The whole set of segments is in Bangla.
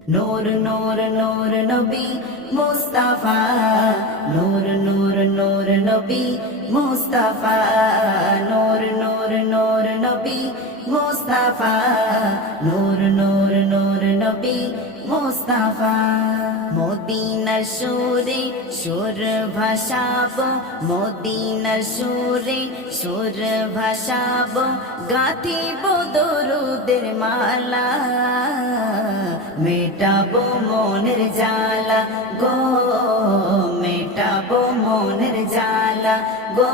নূর নূর নূর নবী মুস্তাফা নূর নূর নূর নবী মুস্তাফা নূর নূর নূর নবী মুস্তাফা নূর নূর নূর নবী মুস্তাফা মদিনার সুরে সুর ভাসাব মদিনার সুরে সুর ভাসাব গাথিব দরুদের মালা মেটাবো মনের জালা গো, মেটাবো মনের জালা গো,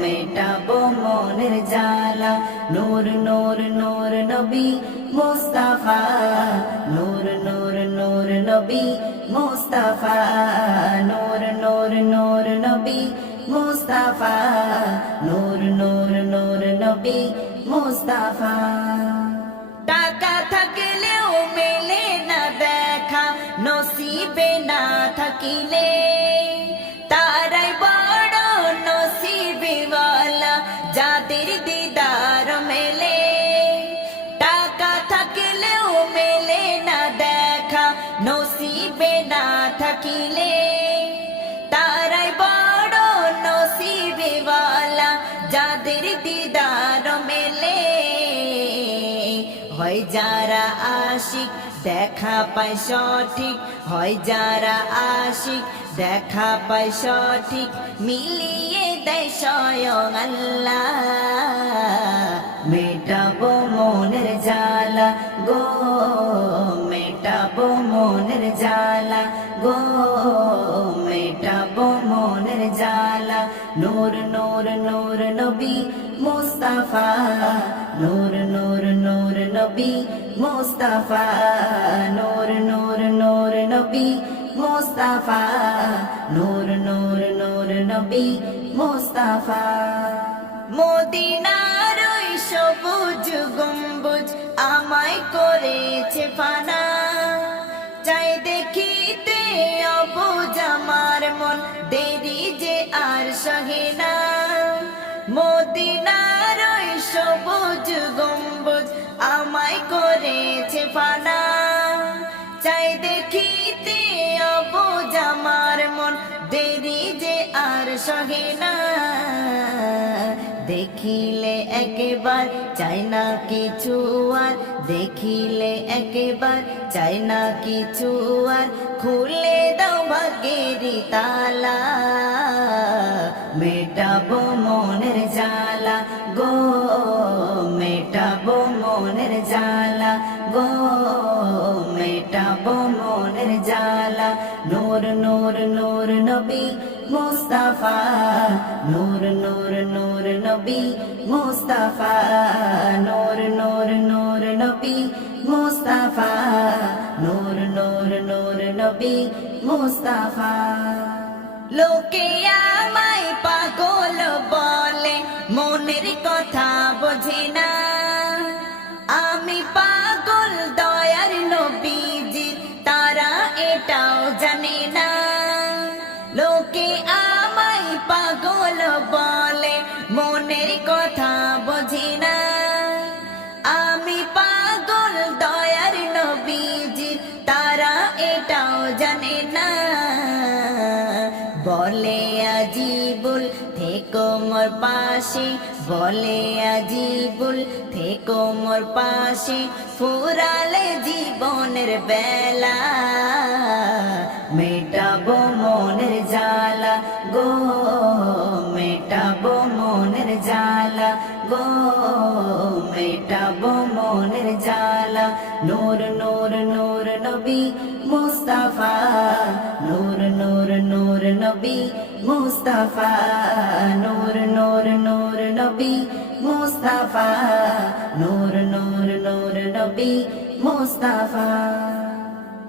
মেটাবো মনের জালা নূর নূর নূর নবী মুস্তাফা, নূর নূর নূর নবী মুস্তাফা, নূর নূর নূর নবী মুস্তাফা, নূর নূর নূর নবী মুস্তাফা। থাকিলে তারাই বড় নসিবেওয়ালা, যাদের দিদার মেলে। টাকা থাকলেও মেলে না দেখা, নসিবে না থাকিলে। তারাই বড় নসিবেওয়ালা, যাদের দিদার মেলে। হয় যারা আশিক দেখা পায় সঠিক, হয় যারা আশিক, দেখা পাই সঠিক, মিলিয়ে দেয় স্বয়ং আল্লাহ। মেটাবো মনের জালা গো, মেটাবো মনের জালা গো, মেটাবো মনের জালা নূর নূর নূর নবী মুস্তাফা নূর নূর নূর নবী মুস্তাফা নূর নূর নূর নবী মুস্তাফা নূর নূর নূর নবী মুস্তাফা মদিনার ওই সবুজ গম্বুজ আমায় করেছে ফানা। চাই দেখিতে অবুজ আমার মন, দেরি যে আর সহে না। মদিনার ওই সবুজ গম্বুজ আমায় করেছে ফানা চাই দেখিতে অবুজ আমার মন, দেরি যে আর সহে না। দেখিলে একেবার চাই না কিছু আর, দেখিলে একেবার চাই না কিছু আর। খুলে দাও ভাগেরি তালা, মেটাবো মনের গো মেটাবো মনের জালা নূর নূর নূর নবী মুস্তাফা নূর নূর নূর নবী মুস্তাফা নূর নূর নূর নবী মুস্তাফা নূর নূর নূর নবী মুস্তাফা লোকে আমায় পাগল বলে মনের কথা বোঝে না আমি পাগল জানে না। লোকে আমায় পাগল বলে, মনের কথা বোঝে না। আমি পাগল, দয়ার নবীজি, তারা এটাও জানে না। বলে, আজিবুল থেকো মোর পাশে বলে, আজিবুল থেকো মোর পাশে, ফুরালে জীবনের বেলা। মেটাবো মনের জালা গো, মেটাবো মনের জালা গো, মেটাবো মনের জালা নূর নূর নূর নবী মুস্তাফা, নূর নূর নূর নবী মুস্তাফা নূর নূর নূর মুস্তাফা নূর নূর নূর নবী মুস্তাফা